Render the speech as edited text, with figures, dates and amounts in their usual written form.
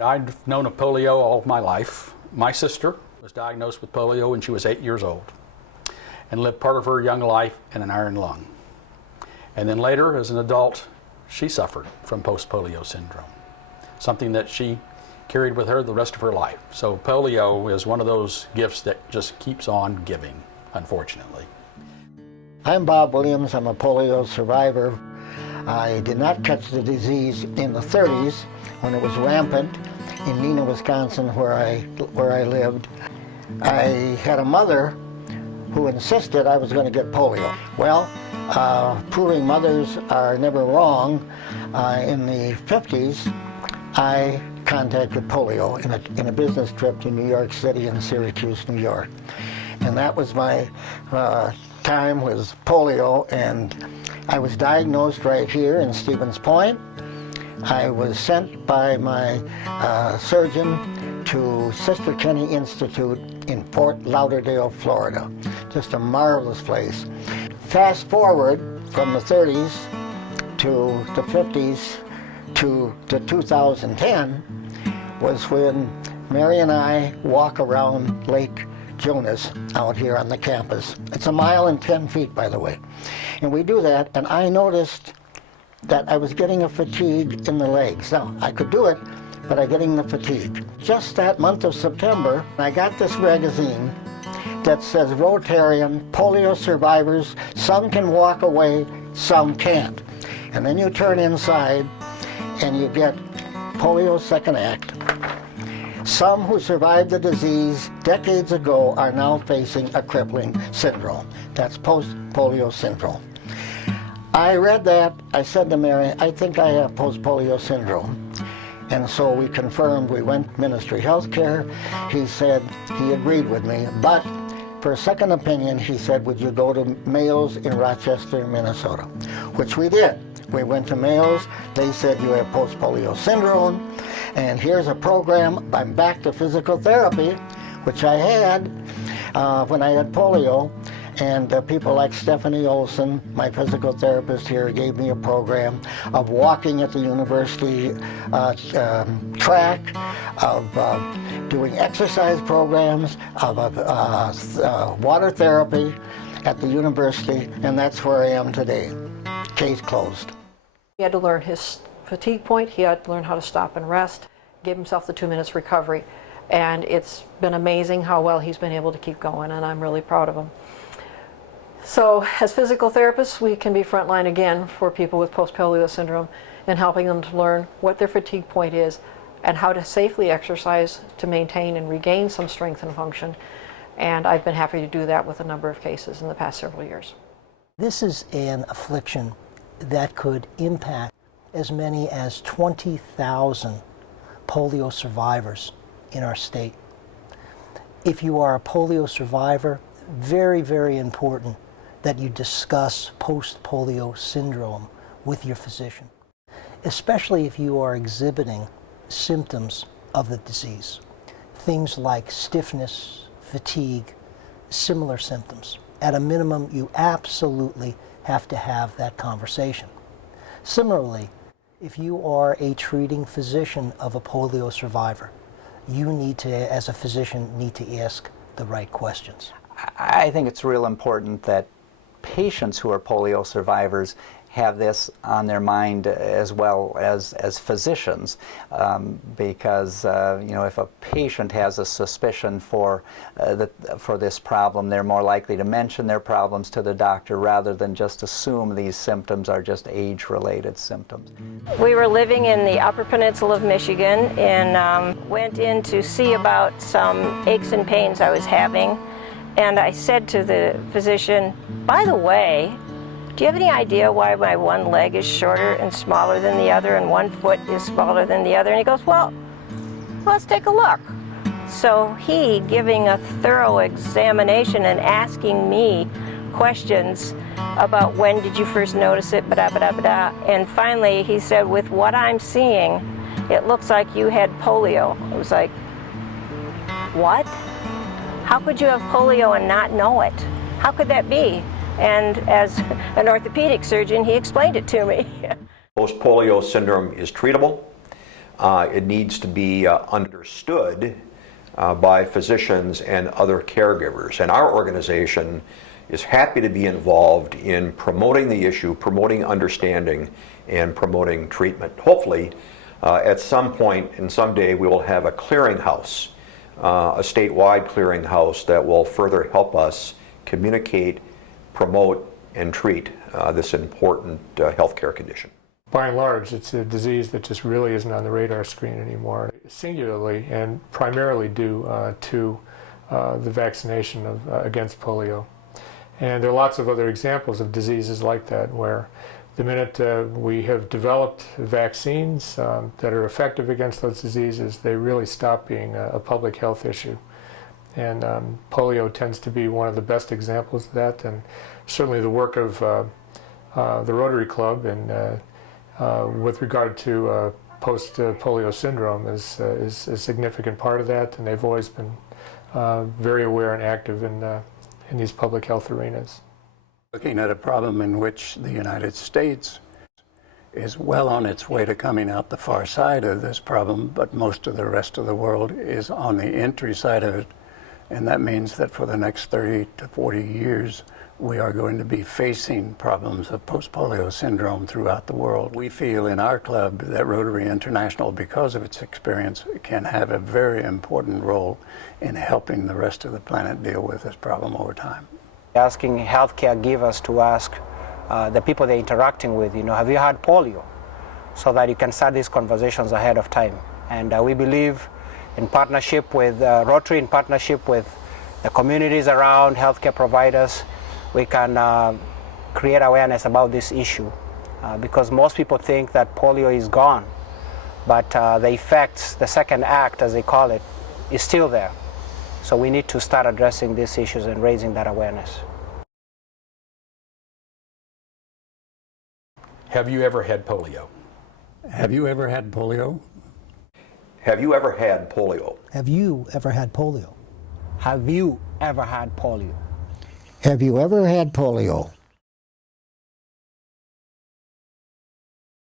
I've known of polio all of my life. My sister was diagnosed with polio when she was 8 years old and lived part of her young life in an iron lung. And then later, as an adult, she suffered from post-polio syndrome, something that she carried with her the rest of her life. So polio is one of those gifts that just keeps on giving, unfortunately. I'm Bob Williams. I'm a polio survivor. I did not catch the disease in the 30s when it was rampant in Neenah, Wisconsin, where I lived. I had a mother who insisted I was going to get polio. Well, proving mothers are never wrong, in the 50s, I contacted polio in a business trip to New York City and Syracuse, New York. And that was my time with polio, and I was diagnosed right here in Stevens Point. I was sent by my surgeon to Sister Kenny Institute in Fort Lauderdale, Florida. Just a marvelous place. Fast forward from the 30s to the 50s to 2010 was when Mary and I walk around Lake Jonas out here on the campus. It's 1 mile and 10 feet, by the way. And we do that, and I noticed that I was getting a fatigue in the legs. Now, I could do it, but I'm getting the fatigue. Just that month of September, I got this magazine that says Rotarian polio survivors, some can walk away, some can't. And then you turn inside and you get polio second act. Some who survived the disease decades ago are now facing a crippling syndrome. That's post-polio syndrome. I read that, I said to Mary, I think I have post-polio syndrome. And so we confirmed, we went Ministry Healthcare. He said he agreed with me, but for a second opinion, he said, would you go to Mayo's in Rochester, Minnesota? Which we did. We went to Mayo's. They said, you have post-polio syndrome, and here's a program. I'm back to physical therapy, which I had when I had polio. And people like Stephanie Olson, my physical therapist here, gave me a program of walking at the university track, of doing exercise programs, of water therapy at the university, and that's where I am today. Case closed. He had to learn his fatigue point. He had to learn how to stop and rest, give himself the 2 minutes recovery. And it's been amazing how well he's been able to keep going, and I'm really proud of him. So as physical therapists, we can be frontline again for people with post-polio syndrome in helping them to learn what their fatigue point is and how to safely exercise to maintain and regain some strength and function. And I've been happy to do that with a number of cases in the past several years. This is an affliction that could impact as many as 20,000 polio survivors in our state. If you are a polio survivor, very, very important that you discuss post-polio syndrome with your physician, especially if you are exhibiting symptoms of the disease. Things like stiffness, fatigue, similar symptoms. At a minimum, you absolutely have to have that conversation. Similarly, if you are a treating physician of a polio survivor, you need to, as a physician, need to ask the right questions. I think it's real important that patients who are polio survivors have this on their mind as well as physicians, because you know, if a patient has a suspicion for this problem, they're more likely to mention their problems to the doctor rather than just assume these symptoms are just age-related symptoms. We were living in the Upper Peninsula of Michigan and went in to see about some aches and pains I was having. And I said to the physician, by the way, do you have any idea why my one leg is shorter and smaller than the other and one foot is smaller than the other? And he goes, well, let's take a look. So he, giving a thorough examination and asking me questions about when did you first notice it, blah. And finally he said, with what I'm seeing, it looks like you had polio. I was like, what? How could you have polio and not know it? How could that be? And as an orthopedic surgeon, he explained it to me. Post-polio syndrome is treatable. it needs to be understood by physicians and other caregivers. And our organization is happy to be involved in promoting the issue, promoting understanding, and promoting treatment. Hopefully, at some point and someday, we will have a clearinghouse, a statewide clearinghouse that will further help us communicate, promote, and treat this important healthcare condition. By and large, it's a disease that just really isn't on the radar screen anymore, singularly and primarily due to the vaccination against polio. And there are lots of other examples of diseases like that, where the minute we have developed vaccines that are effective against those diseases, they really stop being a public health issue. And polio tends to be one of the best examples of that, and certainly the work of the Rotary Club and with regard to post-polio syndrome is a significant part of that, and they've always been very aware and active in these public health arenas. Looking at a problem in which the United States is well on its way to coming out the far side of this problem, but most of the rest of the world is on the entry side of it, and that means that for the next 30 to 40 years, we are going to be facing problems of post-polio syndrome throughout the world. We feel in our club that Rotary International, because of its experience, can have a very important role in helping the rest of the planet deal with this problem over time. Asking healthcare givers to ask the people they're interacting with, have you had polio? So that you can start these conversations ahead of time. And we believe in partnership with Rotary, in partnership with the communities around, healthcare providers, we can create awareness about this issue because most people think that polio is gone, but the effects, the second act as they call it, is still there. So we need to start addressing these issues and raising that awareness. Have you ever had polio? Have you ever had polio? Have you ever had polio? Have you ever had polio? Have you ever had polio? Have you ever had polio?